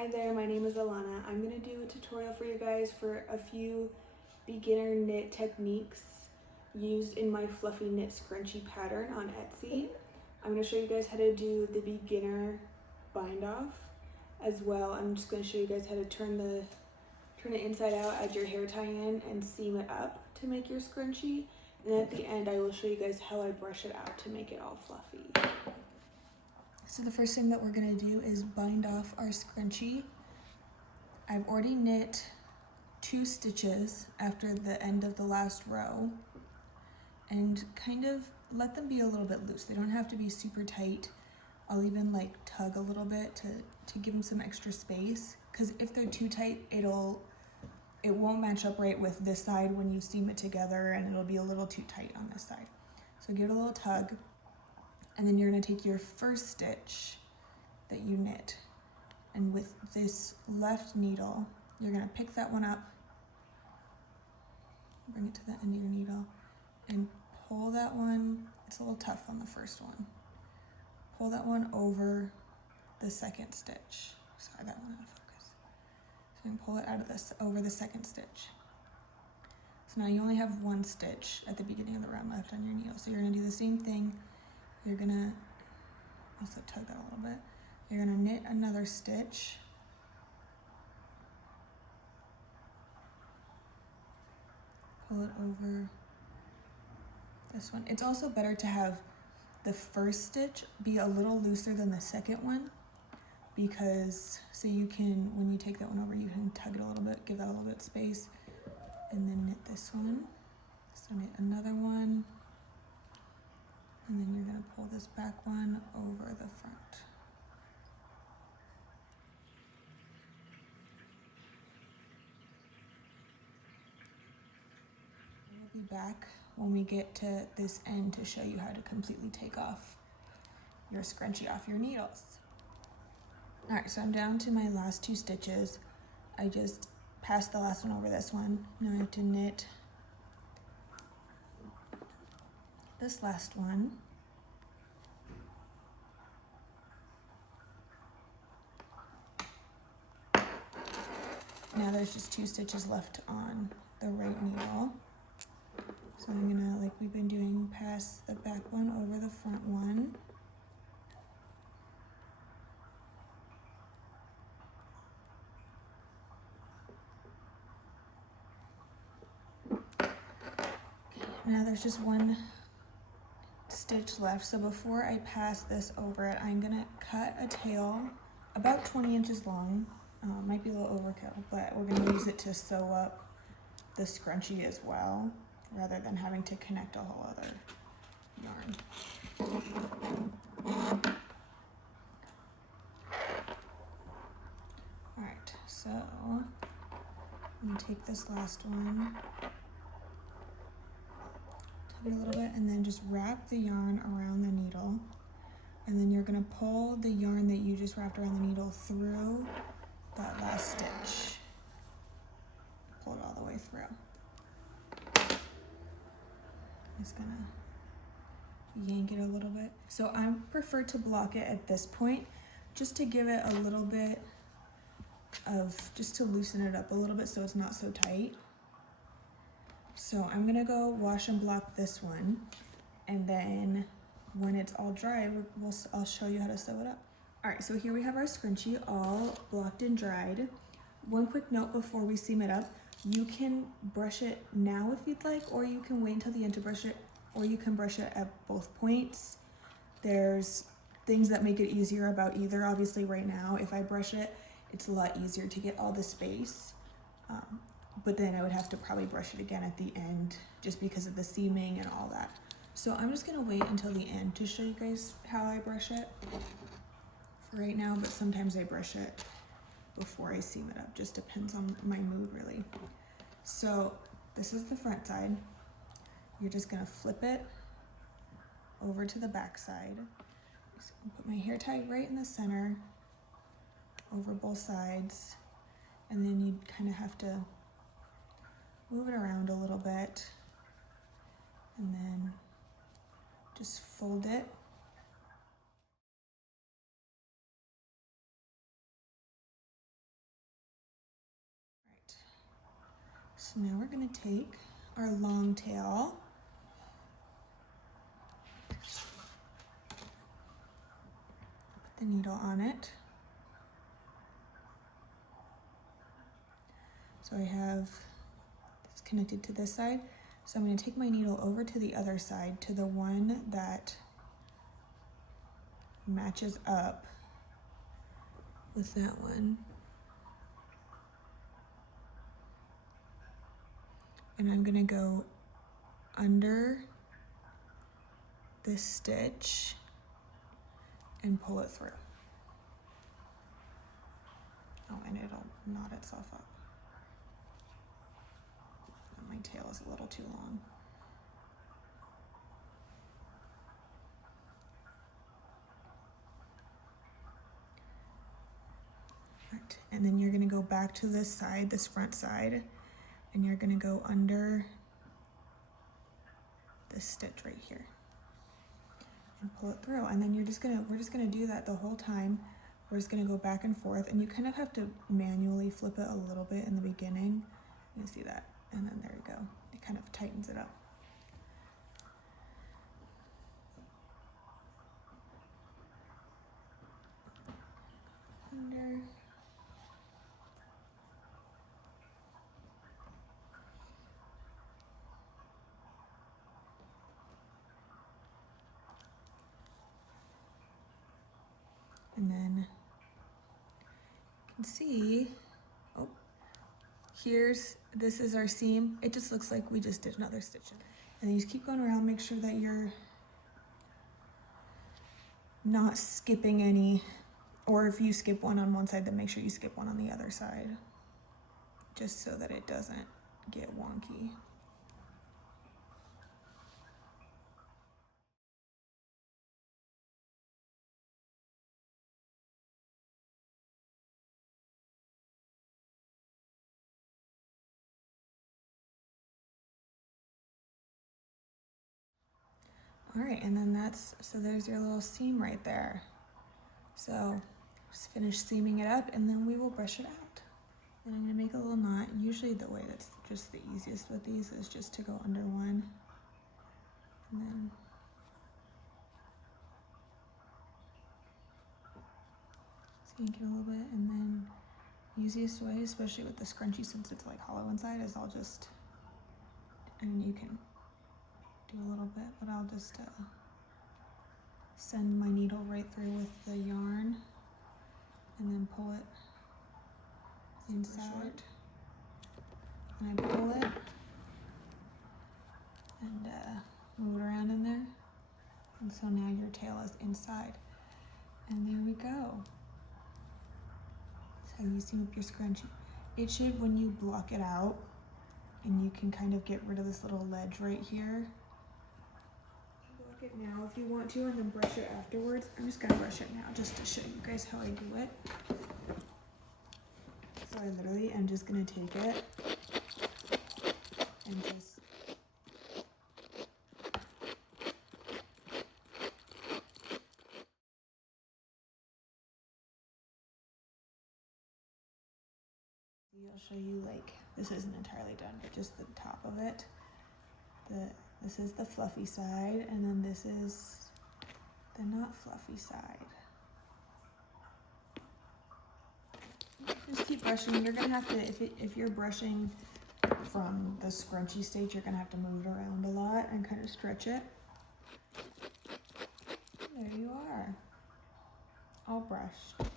Hi there, my name is Alana. I'm going to do a tutorial for you guys for a few beginner knit techniques used in my Fluffy Knit Scrunchie pattern on Etsy. I'm going to show you guys how to do the beginner bind off as well. I'm just going to show you guys how to turn it inside out, add your hair tie in, and seam it up to make your scrunchie. And then at the end I will show you guys how I brush it out to make it all fluffy. So the first thing that we're gonna do is bind off our scrunchie. I've already knit 2 stitches after the end of the last row and kind of let them be a little bit loose. They don't have to be super tight. I'll even like tug a little bit to give them some extra space, because if they're too tight, it won't match up right with this side when you seam it together, and it'll be a little too tight on this side. So give it a little tug. And then you're going to take your first stitch that you knit, and with this left needle, you're going to pick that one up, bring it to the end of your needle, and pull that one. It's a little tough on the first one. Pull that one over the second stitch. Sorry, that one out of focus. So you can pull it out of this, over the second stitch. So now you only have 1 stitch at the beginning of the round left on your needle. So you're going to do the same thing. You're gonna also tug that a little bit. You're gonna knit another stitch. Pull it over this one. It's also better to have the first stitch be a little looser than the second one, because so you can, when you take that one over, you can tug it a little bit, give that a little bit of space, and then knit this one. So knit another one. And then you're going to pull this back one over the front. We'll be back when we get to this end to show you how to completely take off your scrunchie off your needles. Alright, so I'm down to my last 2 stitches. I just passed the last one over this one. Now I have to knit this last one. Now there's just 2 stitches left on the right needle. So I'm gonna, like we've been doing, pass the back one over the front one. Now there's just 1 stitch left. So before I pass this over it, I'm gonna cut a tail about 20 inches long. Might be a little overkill, but we're gonna use it to sew up the scrunchie as well, rather than having to connect a whole other yarn. All right, so I'm gonna take this last one, tug it a little bit, and then just wrap the yarn around the needle. And then you're gonna pull the yarn that you just wrapped around the needle through that last stitch. Pull it all the way through. I'm just gonna yank it a little bit. So I prefer to block it at this point, just to give it a little bit of, just to loosen it up a little bit so it's not so tight. So I'm gonna go wash and block this one, and then when it's all dry, I'll show you how to sew it up. All right, so here we have our scrunchie all blocked and dried. One quick note before we seam it up: you can brush it now if you'd like, or you can wait until the end to brush it, or you can brush it at both points. There's things that make it easier about either. Obviously right now, if I brush it, it's a lot easier to get all the space. But then I would have to probably brush it again at the end just because of the seaming and all that. So I'm just gonna wait until the end to show you guys how I brush it for right now, but sometimes I brush it before I seam it up. Just depends on my mood, really. So this is the front side. You're just gonna flip it over to the back side. Just gonna put my hair tie right in the center over both sides, and then you kind of have to move it around a little bit, and then just fold it So now we're gonna take our long tail, put the needle on it. So I have this connected to this side. So I'm gonna take my needle over to the other side, to the one that matches up with that one. And I'm gonna go under this stitch and pull it through. Oh, and it'll knot itself up. My tail is a little too long. Right. And then you're gonna go back to this side, this front side, and you're gonna go under this stitch right here and pull it through. And then we're just gonna do that the whole time. We're just gonna go back and forth, and you kind of have to manually flip it a little bit in the beginning. You see that? And then there you go. It kind of tightens it up. Under. And then you can see, oh, this is our seam. It just looks like we just did another stitch in. And then you just keep going around, make sure that you're not skipping any, or if you skip one on one side, then make sure you skip one on the other side, just so that it doesn't get wonky. All right, and then so there's your little seam right there. So just finish seaming it up, and then we will brush it out. And I'm gonna make a little knot. Usually the way that's just the easiest with these is just to go under one, and then skank it a little bit, and then easiest way, especially with the scrunchie since it's like hollow inside, is I'll just, and you can do a little bit, but I'll just send my needle right through with the yarn and then pull it inside. And I pull it and move it around in there. And so now your tail is inside. And there we go. That's how you seam up your scrunchie. It should, when you block it out, and you can kind of get rid of this little ledge right here. Block it now if you want to, and then brush it afterwards. I'm just gonna brush it now just to show you guys how I do it. So I literally am just gonna take it and just I'll show you, like, this isn't entirely done, but just the top of it. This is the fluffy side, and then this is the not fluffy side. Just keep brushing. You're gonna have to, if you're brushing from the scrunchy stage, you're gonna have to move it around a lot and kind of stretch it. There you are, all brushed.